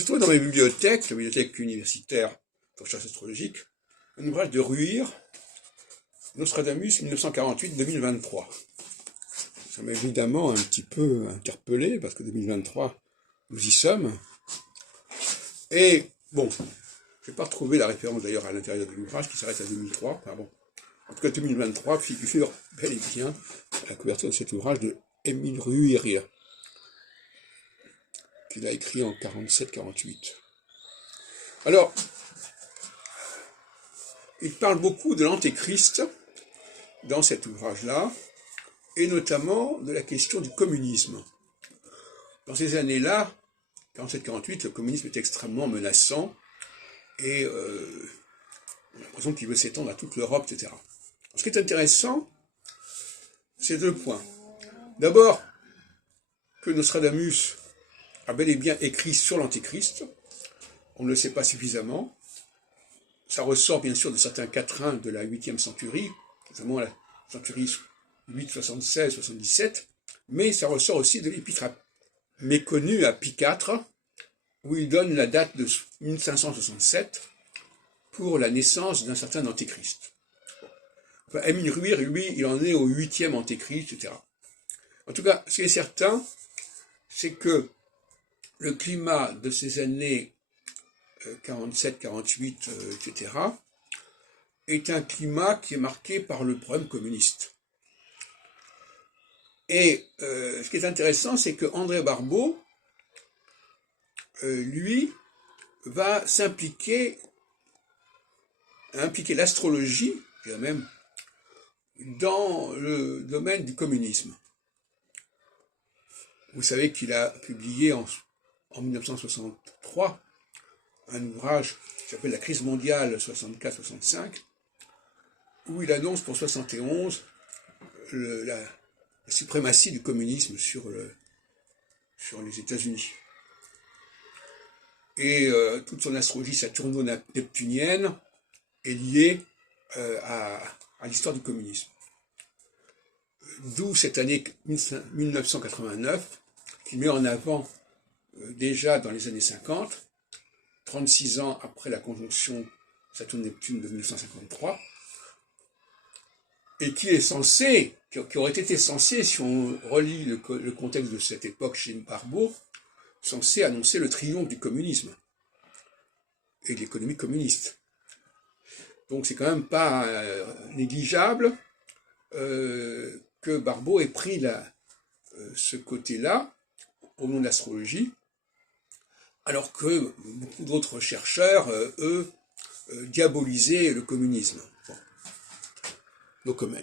Je trouve dans mes bibliothèques, la bibliothèque universitaire de recherche astrologique, un ouvrage de Ruhr, Nostradamus 1948-2023. Ça m'a évidemment un petit peu interpellé, parce que 2023, nous y sommes. Et bon, je n'ai pas retrouvé la référence d'ailleurs à l'intérieur de l'ouvrage qui s'arrête à 2003. Enfin bon, en tout cas 2023 figure bel et bien à la couverture de cet ouvrage de Émile Ruhr, qu'il a écrit en 47-48. Alors, il parle beaucoup de l'antéchrist dans cet ouvrage-là, et notamment de la question du communisme. Dans ces années-là, 47-48, le communisme est extrêmement menaçant, et on a l'impression qu'il veut s'étendre à toute l'Europe, etc. Ce qui est intéressant, c'est deux points. D'abord, que Nostradamus a bel et bien écrit sur l'antéchrist, on ne le sait pas suffisamment. Ça ressort bien sûr de certains quatrains de la 8e centurie, notamment la centurie 8, 76, 77, mais ça ressort aussi de l'épître méconnue à Pie IV, où il donne la date de 1567 pour la naissance d'un certain antéchrist. Enfin, Émile Ruhr, lui, il en est au 8e antéchrist, etc. En tout cas, ce qui est certain, c'est que le climat de ces années 47, 48, etc., est un climat qui est marqué par le problème communiste. Et ce qui est intéressant, c'est que André Barbeau, lui, va impliquer l'astrologie, je dirais même, dans le domaine du communisme. Vous savez qu'il a publié en 1963 un ouvrage qui s'appelle La crise mondiale 64-65, où il annonce pour 71 la suprématie du communisme sur les États-Unis. Et toute son astrologie saturno-neptunienne est liée à l'histoire du communisme. D'où cette année 1989, qui met en avant déjà dans les années 50, 36 ans après la conjonction Saturne-Neptune de 1953, et qui aurait été censé, si on relit le contexte de cette époque chez Barbeau, censé annoncer le triomphe du communisme et de l'économie communiste. Donc c'est quand même pas négligeable que Barbeau ait pris ce côté-là au nom de l'astrologie, alors que beaucoup d'autres chercheurs, eux, diabolisaient le communisme. Bon. No comment.